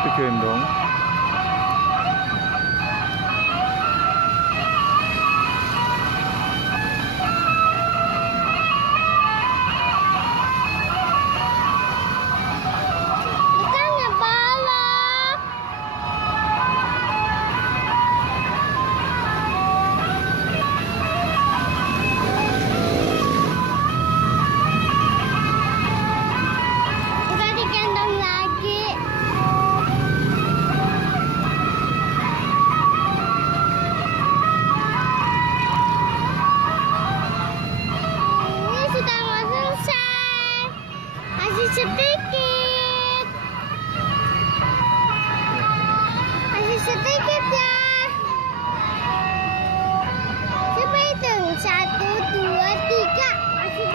Tapi gendong. Ikannya balap. Nggak digendong lagi. Ini sudah mau selesai. Masih sedikit.